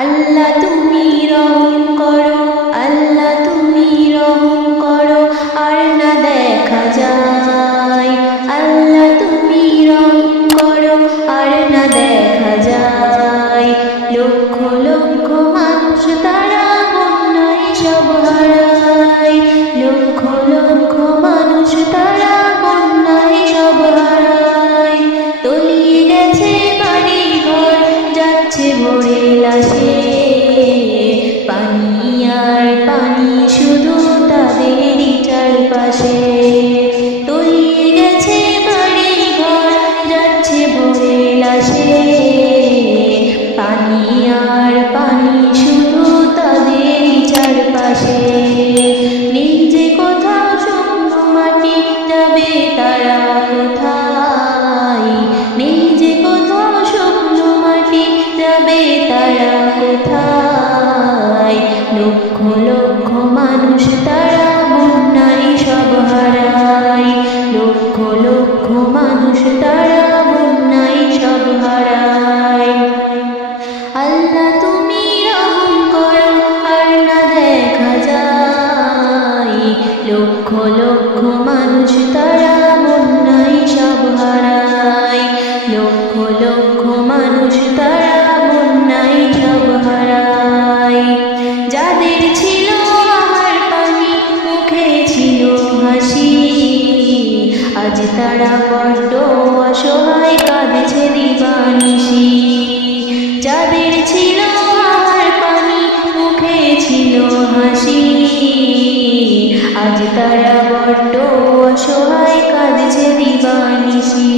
আল্লাহ তুমি রহম করো, আল্লাহ তুমি রহম করো, আর না দেখা যায়। আল্লাহ তুমি রহম করো, আর না দেখা যায়। লক্ষ লক্ষ মানুষ তারা বন্যায় সব হারায়। লক্ষ লক্ষ মানুষ তারা বন্যায় সব হারায়। তলিয়ে গেছে বাড়ি ঘর, যাচ্ছে ভরে লাশে। পানি আর পানি শুধু তাদেরই চারপাশে। তলিয়ে গেছে বাড়ি ঘর, যাচ্ছে ভরে লাশে। পানি আর পানি শুধু তাদেরই চারপাশে। নিজে কোথাও শুকনো মাটি, যাবে তারা কোথায়? নিজে কোথাও শুকনো মাটি, যাবে তারা কোথায়? লক্ষ লক্ষ মানুষ তারা বন্যায় সব হারায়। লক্ষ লক্ষ মানুষ তারা বন্যায় সব হারায়। আল্লাহ তুমি রহম করো, আর না দেখা যায়। লক্ষ লক্ষ মানুষ তারা বন্যায় সব হারায়। লক্ষ লক্ষ মানুষ তারা বন্যায় সব হারায়। যাদের ছিল আহার পানি, মুখে ছিল হাসি, আজ তারা বড্ড অসহায়, কাঁদছে দিবানিশি। যাদের ছিল আহার পানি, মুখে ছিল হাসি, আজ তারা বড্ড অসহায়, কাঁদছে দিবানিশি।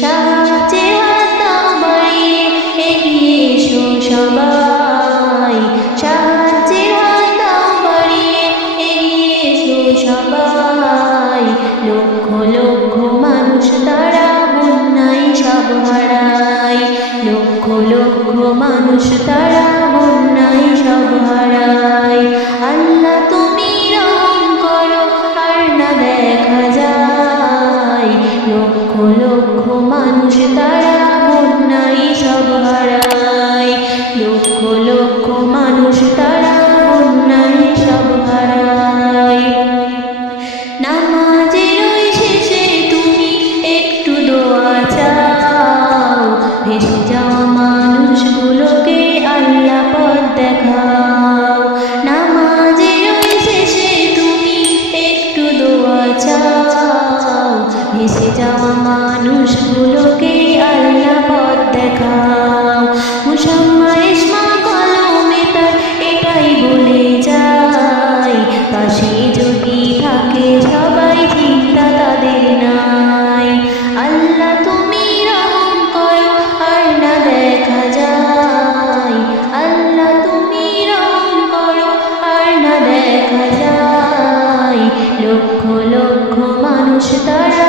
সাহায্যে হাত বাড়িয়ে এগিয়ে এসো সবাই। সাহায্যে হাত বাড়িয়ে এগিয়ে এসো সবাই। লক্ষ লক্ষ মানুষ তারা বন্যায় সব হারায়। লক্ষ লক্ষ মানুষ তারা বন্যায় সব হারায়। আল্লাহ তুমি রহম করো, আর না দেখা যায়। লক্ষ লক্ষ মানুষ তারা বন্যায় সব হারায়। লক্ষ লক্ষ মানুষ তারা বন্যায় সব হারায়। নামাজের ওই শেষে তুমি একটু দোয়া চাও। ভেসে যাওয়া মানুষগুলোকে আল্লাহ পথ দেখাও। নামাজের ওই শেষে তুমি একটু দোয়া চাও। ভেসে যাওয়া মানুষগুলোকে আল্লাহ পথ দেখাও। মুসাম্মা ইসমা কলমে তার এটাই বলে যায়। পাশে যদি থাকে সবাই, চিন্তা তাদের নাই। আল্লাহ তুমি রহম করো, আর না দেখা যায়। আল্লাহ তুমি রহম করো, আর না দেখা যায়। লক্ষ লক্ষ মানুষ তারা